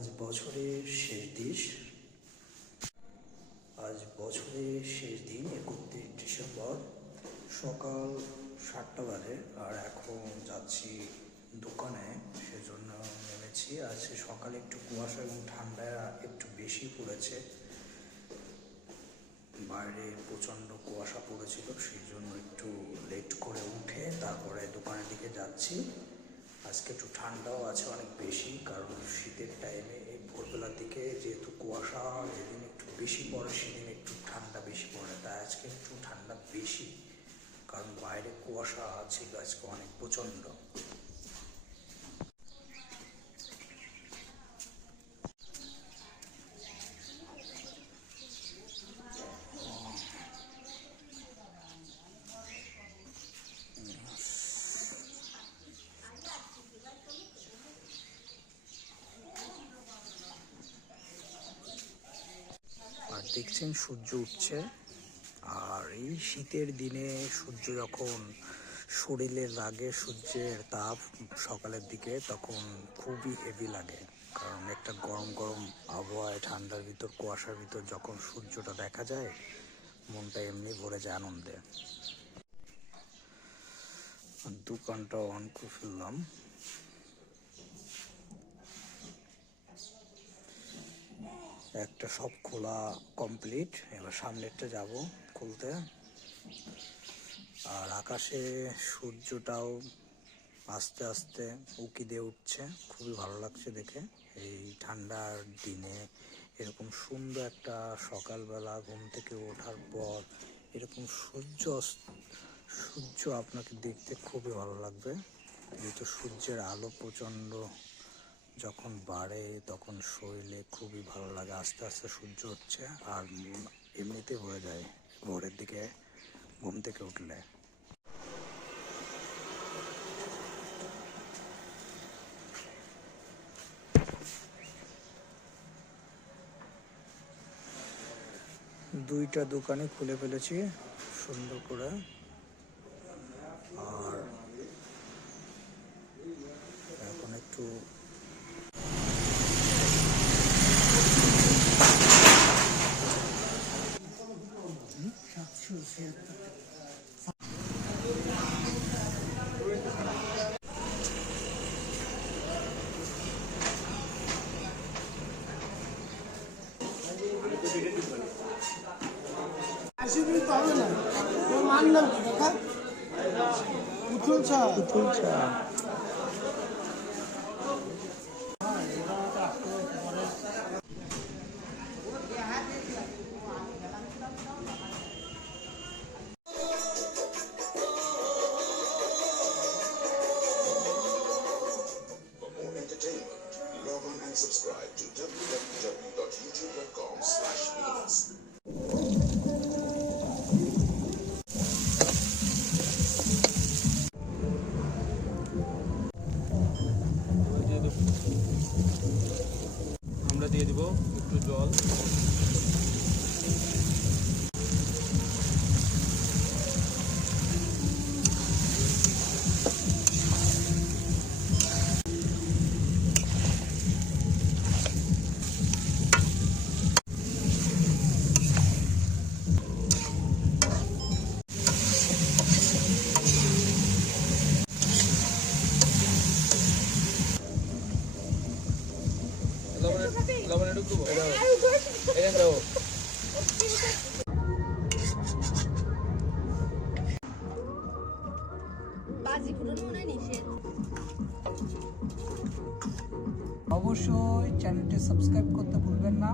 আজ বছরের শেষ দিন 31 ডিসেম্বর, সকাল 7টা বাজে। আর এখন যাচ্ছি দোকানে, সেজন্য নেমেছি। আজকে সকালে একটু কুয়াশা এবং ঠান্ডা একটু বেশি পড়েছে, বাইরে প্রচণ্ড কুয়াশা পড়েছিল, সেই জন্য একটু লেট করে উঠে তারপরে দোকানের দিকে যাচ্ছি। আজকে একটু ঠান্ডাও আছে অনেক বেশি, কারণ শীতের টাইমে এই ভোরবেলার দিকে যেহেতু কুয়াশা যেদিন একটু বেশি পড়ে সেদিন একটু ঠান্ডা বেশি পড়ে, তাই আজকে একটু ঠান্ডা বেশি, কারণ বাইরে কুয়াশা ছিল আজকে অনেক প্রচণ্ড। আর দেখছেন সূর্য উঠছে, আর এই শীতের দিনে সূর্য যখন শরীরে লাগে, সূর্যের তাপ সকালের দিকে তখন খুবই হেভি লাগে, কারণ একটা গরম গরম আবহাওয়ায় ঠান্ডার ভিতর কুয়াশার ভিতর যখন সূর্যটা দেখা যায়, মনটা এমনি ভরে যায় আনন্দে। দোকানটা অন করে ফেললাম। একটা সব খোলা কমপ্লিট, এবার সামনেরটা যাব খুলতে। আর আকাশে সূর্যটাও আস্তে আস্তে উঁকি দিয়ে উঠছে, খুবই ভালো লাগছে দেখে। এই ঠান্ডার দিনে এরকম সুন্দর একটা সকালবেলা ঘুম থেকে ওঠার পর এরকম সূর্য আপনাকে দেখতে খুবই ভালো লাগবে, যেহেতু সূর্যের আলো প্রচণ্ড যখন বাড়ে তখন শরীরে খুবই ভালো লাগে। আস্তে আস্তে সূর্য হচ্ছে আর মন এমনিতে ভরে যায় ভোরের দিকে ঘুম থেকে উঠলে। দুইটা দোকানে খুলে ফেলেছি সুন্দর করে। আর এখন একটু হবে না, মানলাম কি দেখা পুতুল চা subscribe to www.youtube.com/Venus. আমরা দিয়ে দিব একটু জল। লবণ একটু দেবো, এটা দাও। অবশ্যই চ্যানেলটি সাবস্ক্রাইব করতে ভুলবেন না।